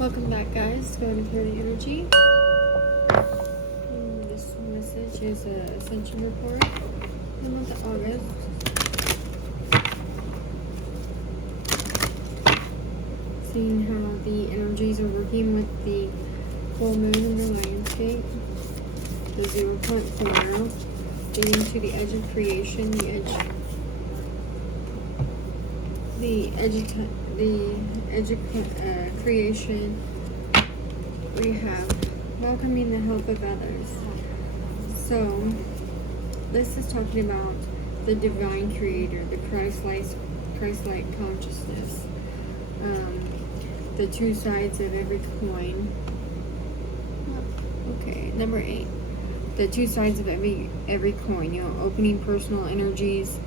Welcome back, guys. Go ahead and clear the energy. And this message is an Ascension report for the month of August. Seeing how the energies are working with the full moon in the landscape, the 0 point tomorrow, leading to the edge of creation, the edge of creation. We have welcoming the help of others. So this is talking about the divine creator, the Christ-like consciousness, the two sides of every coin. Okay, number 8. The two sides of every coin, opening personal energies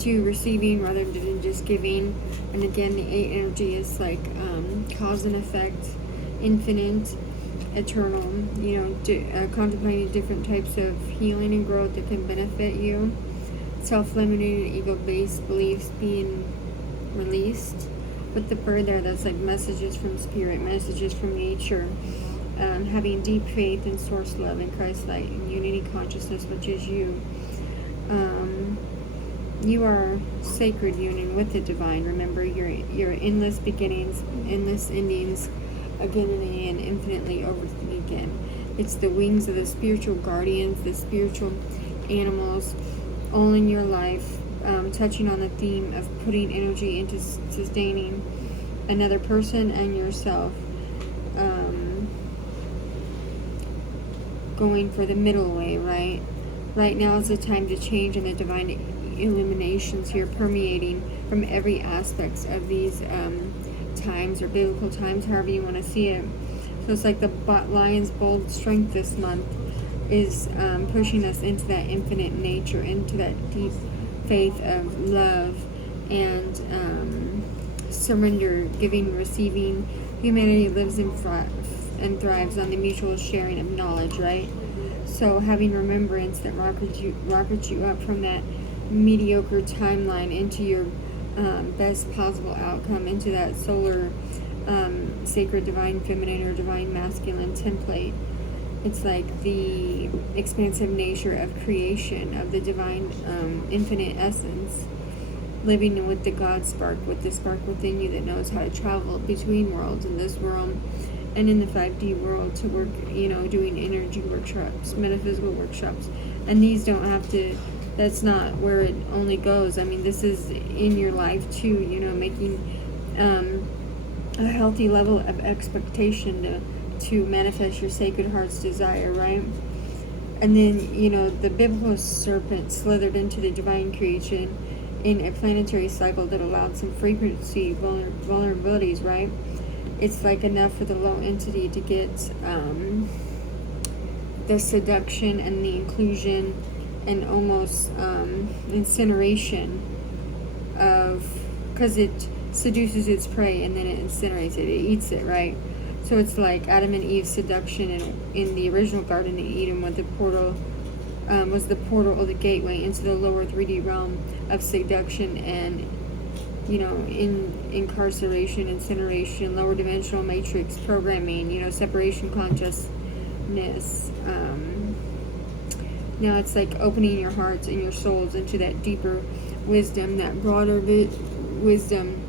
to receiving rather than just giving. And again, the 8 energy is like cause and effect, infinite, eternal, contemplating different types of healing and growth that can benefit you, self-limiting and ego-based beliefs being released. With the bird there, that's like messages from spirit, messages from nature, having deep faith in source love and Christ light and unity consciousness, which is you. You are sacred union with the divine. Remember, your endless beginnings, endless endings, again and again, infinitely over again. It's the wings of the spiritual guardians, the spiritual animals, all in your life, touching on the theme of putting energy into sustaining another person and yourself. Going for the middle way, right? Right now is the time to change, and the divine illuminations here permeating from every aspect of these times, or biblical times, however you want to see it. So it's like the lion's bold strength this month is pushing us into that infinite nature, into that deep faith of love and surrender, giving, receiving. Humanity lives and thrives on the mutual sharing of knowledge, right? So having remembrance that rockets you up from that mediocre timeline into your best possible outcome, into that solar sacred divine feminine or divine masculine template. It's like the expansive nature of creation, of the divine infinite essence, living with the God spark, with the spark within you that knows how to travel between worlds, in this world and in the 5D world, to work, doing energy workshops, metaphysical workshops. And these don't have to, that's not where it only goes. I mean, this is in your life too, making a healthy level of expectation to manifest your sacred heart's desire, right? And then, the biblical serpent slithered into the divine creation in a planetary cycle that allowed some frequency vulnerabilities, right? It's like enough for the low entity to get the seduction and the inclusion and almost incineration of, because it seduces its prey and then it incinerates it, it eats it, right? So it's like Adam and Eve's seduction in the original Garden of Eden, with the portal was the portal or the gateway into the lower 3D realm of seduction and incarceration, incineration, lower dimensional matrix programming, separation consciousness. Now it's like opening your hearts and your souls into that deeper wisdom, that broader wisdom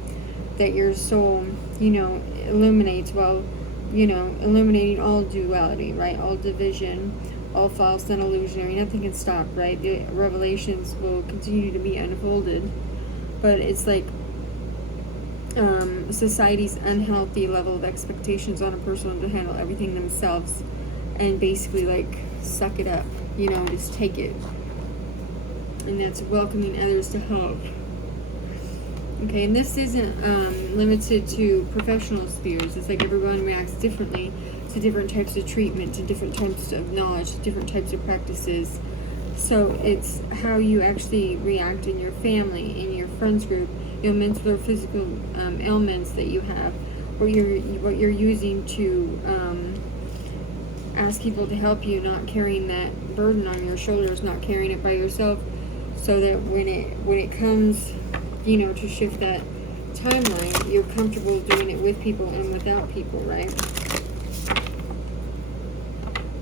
that your soul, illuminates, while, illuminating all duality, right? All division, all false and illusionary. Nothing can stop, right? The revelations will continue to be unfolded. But it's like society's unhealthy level of expectations on a person to handle everything themselves and basically like suck it up, just take it. And that's welcoming others to help. Okay, and this isn't limited to professional spheres. It's like everyone reacts differently to different types of treatment, to different types of knowledge, to different types of practices. So it's how you actually react in your family, in your friends group, mental or physical ailments that you have, what you're using to ask people to help you, not carrying that burden on your shoulders, not carrying it by yourself, so that when it comes, to shift that timeline, you're comfortable doing it with people and without people, right?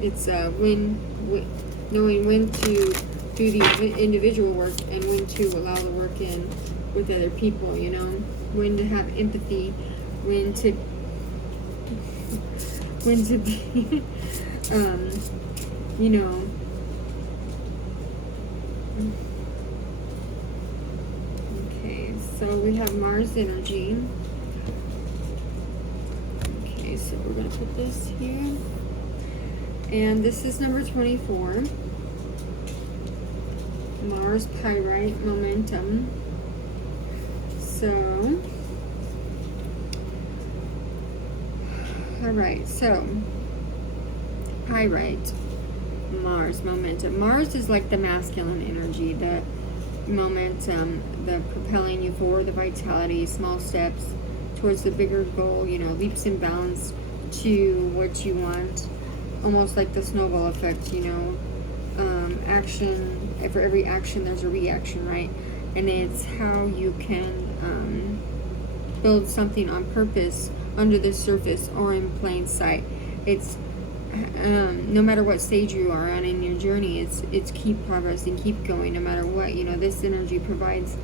It's knowing when to do the individual work and when to allow the work in with other people, you know? When to have empathy, when to be, you know, okay, so we have Mars energy. Okay, so we're going to put this here. And this is number 24. Mars Pyrite Momentum. So, alright, so Pyrite, Mars Momentum. Mars is like the masculine energy, the momentum, the propelling you forward, the vitality, small steps towards the bigger goal, you know, leaps and bounds to what you want. Almost like the snowball effect, you know. Action, for every action there's a reaction, right? And it's how you can build something on purpose under the surface or in plain sight. It's no matter what stage you are on in your journey, it's keep progressing, keep going no matter what. You know, this energy provides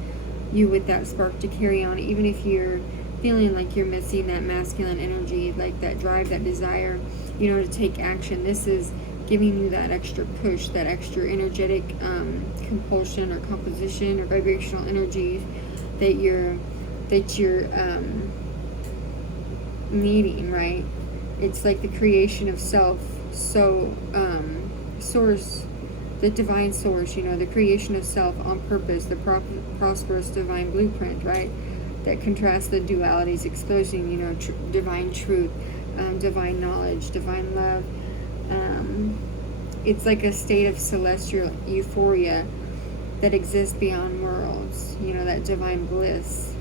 you with that spark to carry on, even if you're feeling like you're missing that masculine energy, like that drive, that desire, you know, to take action. This is giving you that extra push, that extra energetic compulsion or composition or vibrational energy that you're needing, right? It's like the creation of self. So source, the divine source, you know, the creation of self on purpose, the prosperous divine blueprint, right? That contrasts the dualities, exposing, you know, divine truth, divine knowledge, divine love. It's like a state of celestial euphoria that exists beyond worlds, you know, that divine bliss.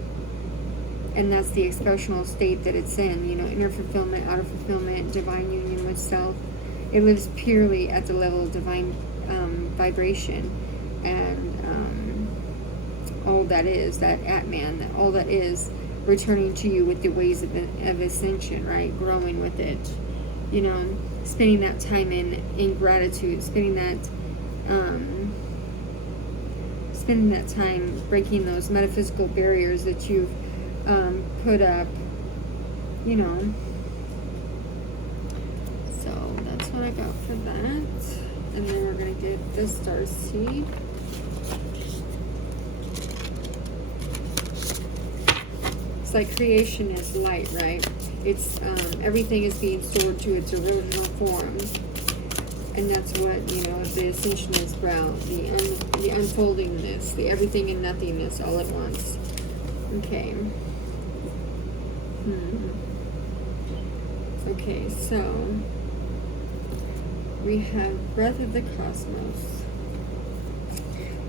And that's the expressional state that it's in, you know, inner fulfillment, outer fulfillment, divine union with self. It lives purely at the level of divine vibration. And all that is, that Atman, that all that is returning to you with the ways of ascension, right? Growing with it, you know, spending that time in gratitude, spending that time breaking those metaphysical barriers that you've put up, you know. So that's what I got for that. And then we're going to get the star seed. It's like creation is light, right? It's everything is being stored to its original form, and that's what, you know, the ascension is about, the unfoldingness, the everything and nothingness all at once. Okay. Okay, so we have Breath of the Cosmos.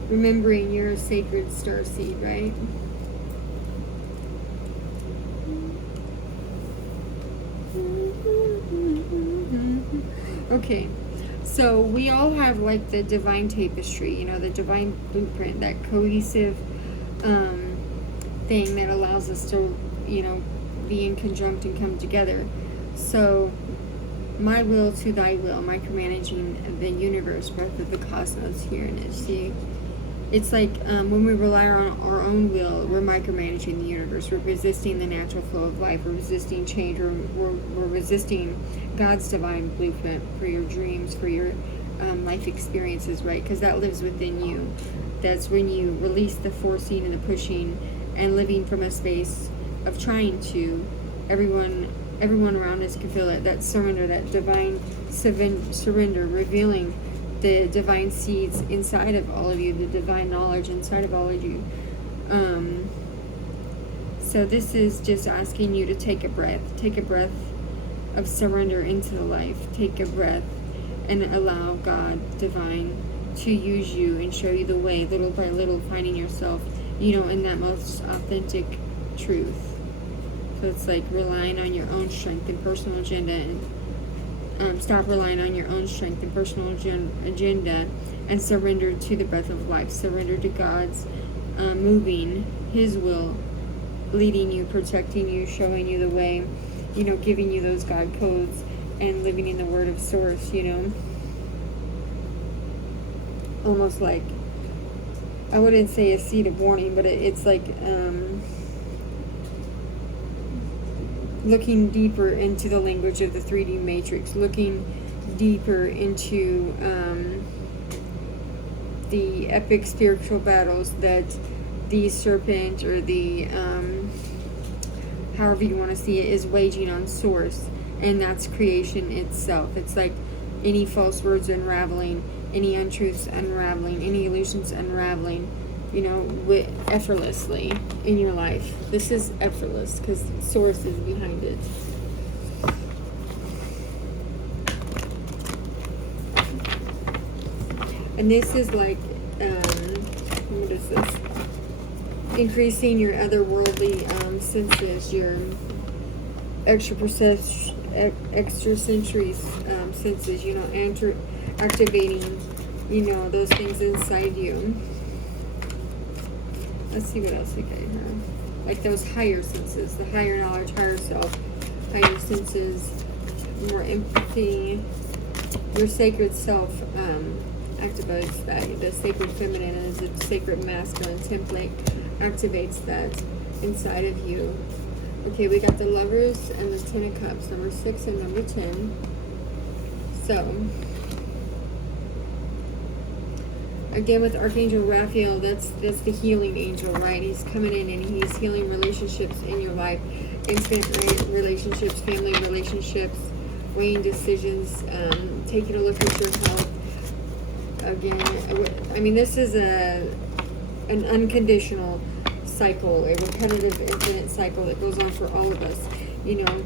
Remembering you're a sacred starseed, right? Okay, so we all have like the divine tapestry, you know, the divine blueprint, that cohesive thing that allows us to, you know, be in conjunct and come together. So my will to thy will, micromanaging the universe, breath of the cosmos here. And see, it's like when we rely on our own will, we're micromanaging the universe. We're resisting the natural flow of life. We're resisting change. We're resisting God's divine blueprint for your dreams, for your life experiences, right? Because that lives within you. That's when you release the forcing and the pushing and living from a space of trying to. Everyone around us can feel it. That surrender, that divine surrender, revealing the divine seeds inside of all of you, the divine knowledge inside of all of you. So this is just asking you to take a breath of surrender into the life. Take a breath and allow God divine to use you and show you the way, little by little, finding yourself, you know, in that most authentic truth. So it's like relying on your own strength and personal agenda, and stop relying on your own strength and personal agenda, and surrender to the breath of life. Surrender to God's moving, His will leading you, protecting you, showing you the way, you know, giving you those God codes, and living in the word of source, you know. Almost like, I wouldn't say a seed of warning, but it's like looking deeper into the language of the 3D matrix, looking deeper into the epic spiritual battles that the serpent, or the however you want to see it, is waging on source, and that's creation itself. It's like any false words unraveling, any untruths unraveling, any illusions unraveling, you know, effortlessly in your life. This is effortless because source is behind it. And this is like, what is this? Increasing your otherworldly senses, your extrasensory senses, you know, activating, you know, those things inside you. Let's see what else we got here. Like those higher senses, the higher knowledge, higher self, higher senses, more empathy. Your sacred self activates that. The sacred feminine and the sacred masculine template activates that inside of you. Okay, we got the Lovers and the Ten of Cups, number 6 and number 10. So, again, with Archangel Raphael, that's the healing angel, right? He's coming in and he's healing relationships in your life, intimate relationships, family relationships, weighing decisions, taking a look at your health. Again, I mean, this is an unconditional cycle, a repetitive, infinite cycle that goes on for all of us. You know,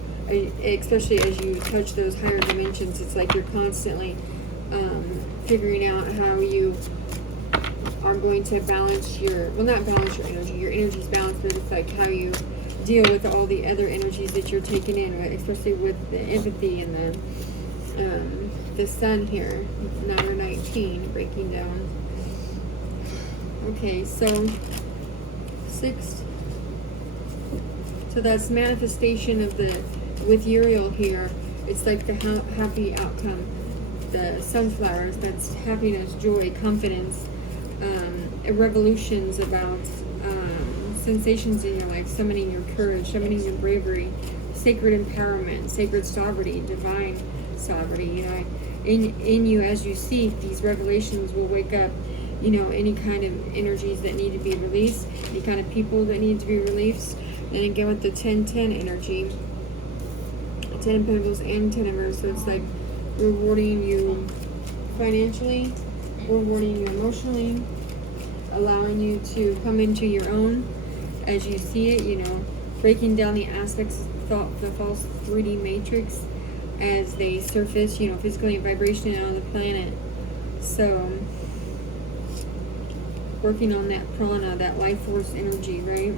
especially as you touch those higher dimensions, it's like you're constantly figuring out how you are going to balance your, well, not balance your energy is balanced, but it's like how you deal with all the other energies that you're taking in, right? Especially with the empathy and the sun here, number 19, breaking down. Okay, so 6. So that's manifestation of the, with Uriel here, it's like the happy outcome. The sunflowers, that's happiness, joy, confidence, revolutions about sensations in your life, summoning your courage, summoning your bravery, sacred empowerment, sacred sovereignty, divine sovereignty. You know, in you, as you seek, these revelations will wake up, you know, any kind of energies that need to be released, any kind of people that need to be released. And again, with the 10-10 energy, 10 of Pentacles and 10 of Earth, so it's like rewarding you financially, rewarding you emotionally, allowing you to come into your own as you see it, you know, breaking down the aspects of the false 3D matrix as they surface, you know, physically and vibrationally on the planet. So, working on that prana, that life force energy, right?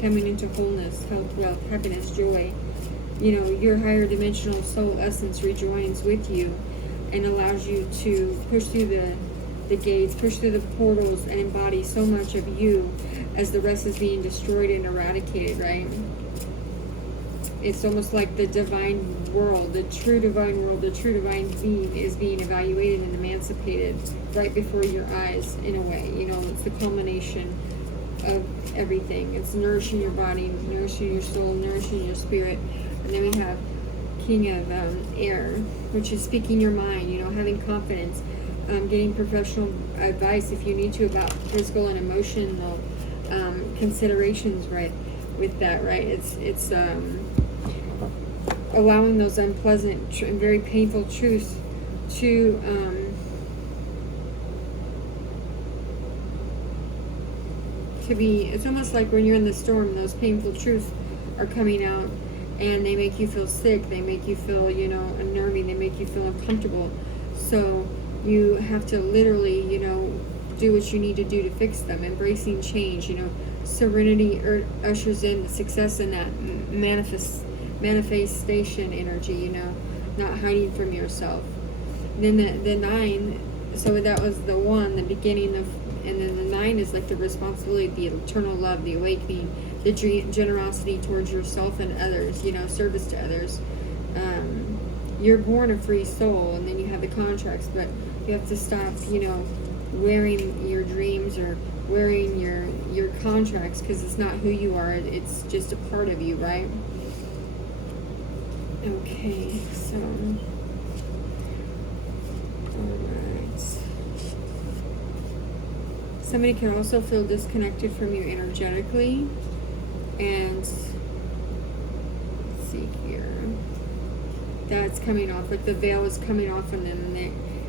Coming into wholeness, health, wealth, happiness, joy. You know, your higher dimensional soul essence rejoins with you and allows you to push through the gates, push through the portals, and embody so much of you as the rest is being destroyed and eradicated, right? It's almost like the divine world, the true divine world, the true divine being is being evaluated and emancipated right before your eyes, in a way. You know, it's the culmination of everything. It's nourishing your body, nourishing your soul, nourishing your spirit. And then we have King of Air, which is speaking your mind, you know, having confidence, getting professional advice if you need to about physical and emotional considerations, right, with that, right? It's allowing those unpleasant and very painful truths to be, it's almost like when you're in the storm, those painful truths are coming out and they make you feel sick, they make you feel, you know, unnerving, they make you feel uncomfortable. So you have to literally, you know, do what you need to do to fix them. Embracing change, you know, serenity ushers in success in that manifestation energy, you know, not hiding from yourself. And then the 9, so that was the 1, the beginning of, and then the 9 is like the responsibility, the eternal love, the awakening, the generosity towards yourself and others, you know, service to others. You're born a free soul, and then you have the contracts, but you have to stop, you know, wearing your dreams or wearing your contracts, because it's not who you are. It's just a part of you, right? Okay, so alright. Somebody can also feel disconnected from you energetically, and let's see here. That's coming off, like the veil is coming off on them,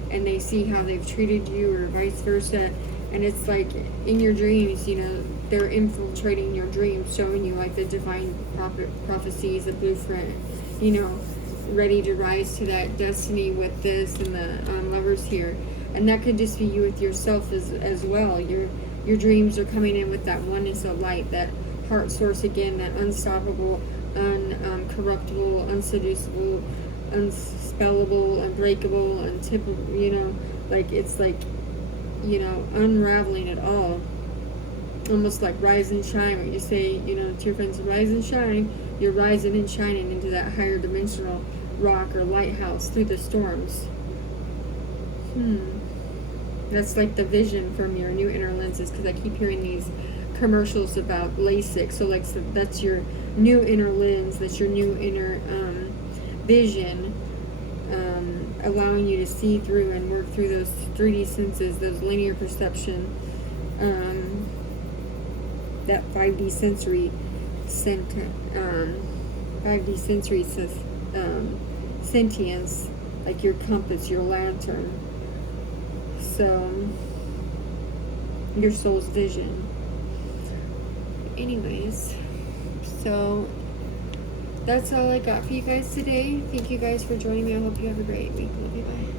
and they see how they've treated you, or vice versa. And it's like in your dreams, you know, they're infiltrating your dreams, showing you like the divine prophecies, the blueprint, you know, ready to rise to that destiny with this and the Lovers here. And that could just be you with yourself as well. Your dreams are coming in with that oneness of light, that heart source again, that unstoppable, uncorruptible, unseducible, unspellable, unbreakable, untippable, you know, like it's like, you know, unraveling it all. Almost like rise and shine. When you say, you know, to your friends, rise and shine, you're rising and shining into that higher dimensional rock or lighthouse through the storms. That's like the vision from your new inner lenses, because I keep hearing these commercials about LASIK. So like, so that's your new inner lens, that's your new inner vision, allowing you to see through and work through those 3D senses, those linear perception, that 5D sensory 5D sensory sentience, like your compass, your lantern. So your soul's vision. Anyways, so that's all I got for you guys today. Thank you guys for joining me. I hope you have a great week. Love you. Bye.